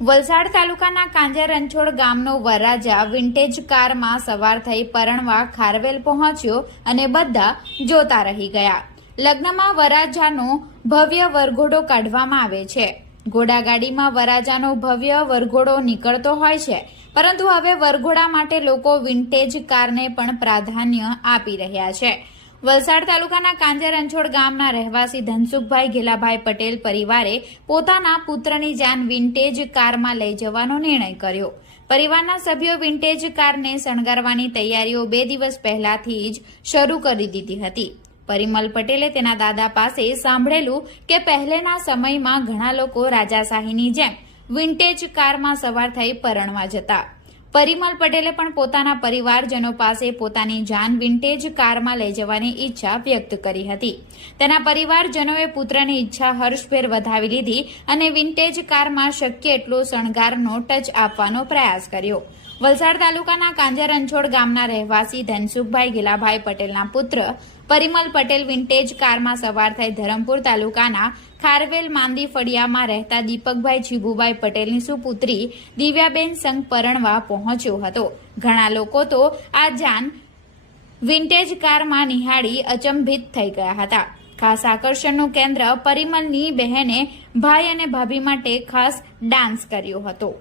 વલસાડ તાલુકાના કાંજા રણછોડ ગામનો વરરાજા વિન્ટેજ કારમાં સવાર થઈ પરણવા ખારવેલ પહોંચ્યો અને બધા જોતા રહી ગયા. લગ્નમાં વરરાજાનો ભવ્ય વરઘોડો કાઢવામાં આવે છે. ઘોડાગાડીમાં વરરાજાનો ભવ્ય વરઘોડો નીકળતો હોય છે, પરંતુ હવે વરઘોડા માટે લોકો વિન્ટેજ કારને પણ પ્રાધાન્ય આપી રહ્યા છે. વલસાડ તાલુકાના કાંજર રણછોડ ગામના રહેવાસી ધનસુખભાઈ ઘેલાભાઈ પટેલ પરિવારે પોતાના પુત્રની જાન વિન્ટેજ કારમાં લઈ જવાનો નિર્ણય કર્યો. પરિવારના સભ્યો વિન્ટેજ કારને શણગારવાની તૈયારીઓ બે દિવસ પહેલાથી જ શરૂ કરી દીધી હતી. પરિમલ પટેલે તેના દાદા પાસે સાંભળેલું કે પહેલેના સમયમાં ઘણા લોકો રાજાશાહીની જેમ વિન્ટેજ કારમાં સવાર થઈ પરણવા જતા. પરિમલ પટેલે પણ પોતાના પરિવારજનો પાસે પોતાની જાન વિન્ટેજ કારમાં લઈ જવાની ઈચ્છા વ્યક્ત કરી હતી. તેના પરિવારજનોએ પુત્રની ઈચ્છા હર્ષભેર વધાવી લીધી અને વિન્ટેજ કારમાં શક્ય એટલો શણગારનો ટચ આપવાનો પ્રયાસ કર્યો. વલસાડ તાલુકાના કાંજા રણછોડ ગામના રહેવાસી ધનસુખભાઈ ગીલાભાઈ પટેલના પુત્ર પરિમલ પટેલ વિન્ટેજ કારમાં સવાર થઈ ધરમપુર તાલુકાના ખારવેલ માંદી ફળિયામાં રહેતા દીપકભાઈ જીભુભાઈ પટેલની સુપુત્રી દિવ્યાબેન સંગ પરણવા પહોંચ્યો હતો. ઘણા લોકો તો આ જાન વિન્ટેજ કારમાં નિહાળી અચંભિત થઈ ગયા હતા. ખાસ આકર્ષણનું કેન્દ્ર પરિમલની બહેને ભાઈ અને ભાભી માટે ખાસ ડાન્સ કર્યો હતો.